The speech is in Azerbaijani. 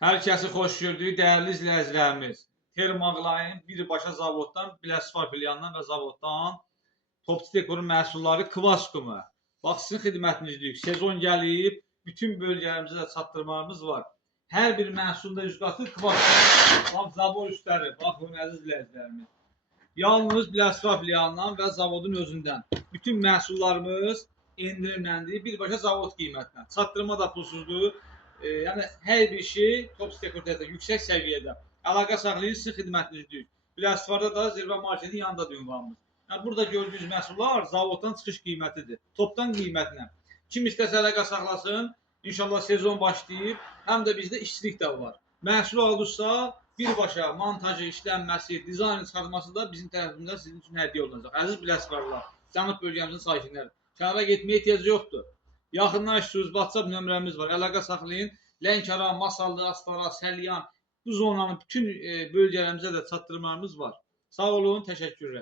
Hər kəsi xoş gördük, dəyərli izləyicilərimiz. Termaqlayın birbaşa zavoddan, Biləsuvar filialından və zavoddan topçu dekorun məhsulları Kvaskumu. Bax, sizin xidmətinizdəyik. Sezon gəlib, bütün bölgələrimizə də çatdırmalarımız var. Hər bir məhsulda 100 qatı Kvaskumu. Bax, zavod üstləri, baxın, əziz izləyicilərimiz. Yalnız Biləsuvar filialından və zavodun özündən. Bütün məhsullarımız endirimləndir, birbaşa zavod qiymətinə. Çatdırma da pulsuzdur. Yəni hər bir şey topçu dekorda yüksək səviyyədə. Əlaqə saxlayın, sizin xidmətinizdəyik. Biləsuvarda da Zirvə Marketin yanındadır ünvanımız. Yəni burada gördüyünüz məhsullar zavoddan çıxış qiymətidir. Topdan qiymətinə. Kim istəsə əlaqə saxlasın, inşallah sezon başlayıb, həm də bizdə işçilik də var. Məhsul alırsa, birbaşa montajı, işlənməsi, dizayn çıxartması da bizim tərəfimizdən sizin üçün hədiyyə olunacaq. Əziz Biləsuvarlılar, Cənub bölgəmizin sakinləri, kənara getməyə ehtiyac yoxdur. Yaxınlaşırsınız, WhatsApp nömrəmiz var, əlaqə saxlayın. Lənkəran, Masallı, Astara, Səlyan, bu zonanın bütün bölgələrimizə də çatdırmalarımız var. Sağ olun, təşəkkürlər.